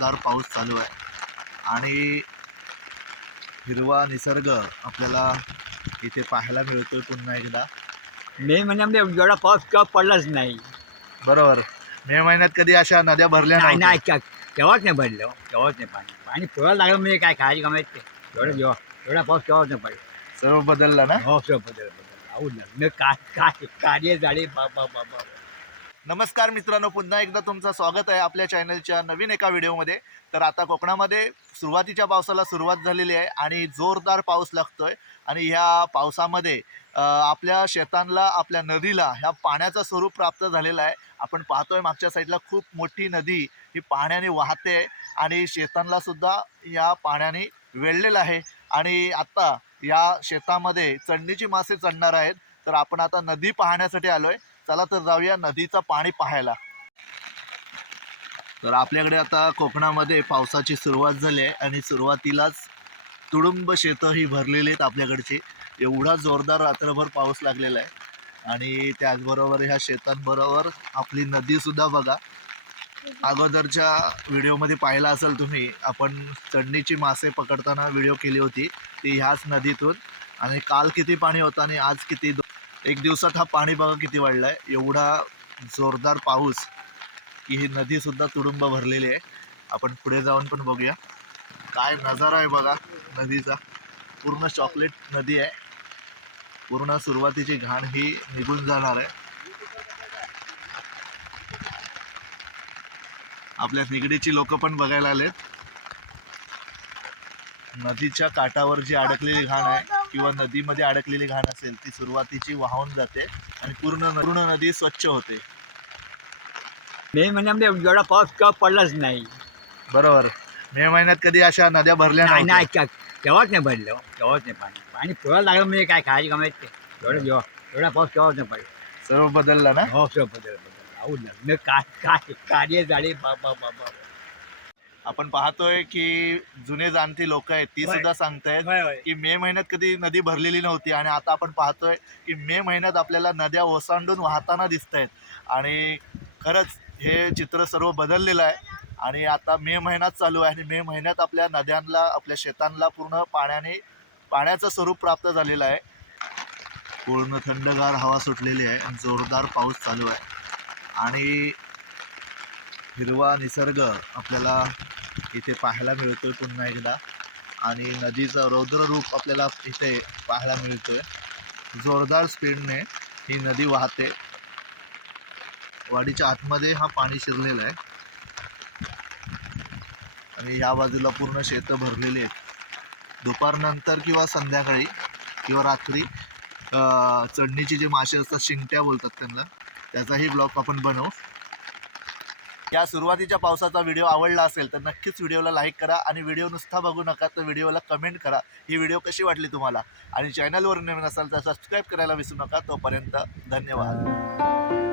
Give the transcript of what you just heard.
जोरदार पाऊस चालू आहे. आणि हिरवा निसर्ग आपल्याला इथे पाहायला मिळतोय पुन्हा एकदा. मे महिन्यामध्ये एवढा पाऊस केव्हा पडलाच नाही. बरोबर. मे महिन्यात कधी अशा नद्या भरल्या नाही. नाही का- केव्हाच नाही हो. केव्हाच नाही पाणी पाणी पुरायला लागलं म्हणजे काय खायची कमायच ते? एवढं जेव्हा एवढा पाऊस केव्हाच नाही पडला. सर्व बदललं ना? हो सर बदल बदल आवड लागलं काय काय कार्य झाले बाबा बाबा नमस्कार मित्रांनो पुन्हा एकदा तुमचं स्वागत आहे आपल्या चॅनलच्या नवीन एका व्हिडिओमध्ये. तर आता कोकणामध्ये सुरुवातीच्या पावसाला सुरुवात झालेली आहे आणि जोरदार पाऊस लागतोय. आणि ह्या पावसामध्ये आपल्या शेतांना आपल्या नदीला ह्या पाण्याचं स्वरूप प्राप्त झालेलं आहे. आपण पाहतोय मागच्या साईडला खूप मोठी नदी ही पाण्याने वाहते आणि शेतांना सुद्धा या पाण्याने वेढलेलं आहे. आणि आत्ता या शेतामध्ये चढणीची मासे चढणार आहेत. तर आपण आता नदी पाहण्यासाठी आलो आहे चला तर जाऊया नदीचं पाणी पाहायला. तर आपल्याकडे आता कोकणामध्ये पावसाची सुरुवात झाली आहे आणि सुरुवातीलाच तुडुंब शेतं ही भरलेली आहेत आपल्याकडची. एवढा जोरदार रात्रभर पाऊस लागलेला आहे. आणि त्याचबरोबर ह्या शेतांबरोबर आपली नदीसुद्धा बघा. अगोदरच्या व्हिडिओमध्ये पाहिला असेल तुम्ही आपण चढणीची मासे पकडताना व्हिडिओ केली होती ती ह्याच नदीतून. आणि काल किती पाणी होतं आणि आज किती एक दिवसात हा पाणी बघा किती वाढला आहे एवढा जोरदार पाऊस की ही नदीसुद्धा तुडुंब भरलेली आहे. आपण पुढे जाऊन पण बघूया. काय नजारा आहे बघा नदीचा. पूर्ण चॉकलेट नदी आहे. पूर्ण सुरुवातीची घाण ही निघून जाणार आहे. आपल्या निगडीची लोक पण बघायला आलेत. नदीच्या काठावर जी अडकलेली घाण आहे किंवा नदीमध्ये अडकलेली घाण असेल ती सुरुवातीची वाहून जाते आणि पूर्ण पूर्ण नदी स्वच्छ होते. मे महिन्यामध्ये एवढा पाऊस केव्हा पडलाच नाही. बरोबर. मे महिन्यात कधी अशा नद्या भरल्या नाही. नाही का- केव्हाच नाही पडलं हो. केव्हाच नाही पाणी पाणी पुरायला लागलं म्हणजे काय खायची कमायच एवढं जेव्हा एवढा पाऊस केव्हाच नाही पडला. सर्व बदललं ना? हो सर बदल बदल लागलं. काय काय कार्य झाले? बाबा बाबा आपण पाहतोय की जुने जाणती लोक आहेत ती होय. सुद्धा सांगतायत होय की मे महिन्यात कधी नदी भरलेली नव्हती आणि आता आपण पाहतोय की मे महिन्यात आपल्याला नद्या ओसांडून वाहताना दिसत आहेत आणि खरंच हे चित्र सर्व बदललेलं आहे आणि आता मे महिन्यात चालू आहे आणि मे महिन्यात आपल्या नद्यांना आपल्या शेतांना पूर्ण पाण्याने पाण्याचं स्वरूप प्राप्त झालेलं आहे. पूर्ण थंडगार हवा सुटलेली आहे आणि जोरदार पाऊस चालू आहे. आणि हिरवा निसर्ग आपल्याला इथे पाहायला मिळतोय पुन्हा एकदा. आणि नदीचं रौद्र रूप आपल्याला इथे पाहायला मिळतोय. जोरदार स्पीडने ही नदी वाहते. वाडीच्या आतमध्ये हा पाणी शिरलेला आहे. आणि या बाजूला पूर्ण शेतं भरलेली आहेत. दुपारनंतर किंवा संध्याकाळी किंवा रात्री अं, चढणीचे जे मासे असतात शिंगट्या बोलतात त्यांना त्याचाही ब्लॉक आपण बनवू. या सुरुवातीच्या पावसाचा व्हिडिओ आवडला असेल तर नक्कीच व्हिडिओला लाईक करा आणि व्हिडिओ नुसता बघू नका तर व्हिडिओला कमेंट करा. ही व्हिडिओ कशी वाटली तुम्हाला? आणि चॅनलवर नवीन असाल तर सबस्क्राईब करायला विसरू नका. तोपर्यंत धन्यवाद.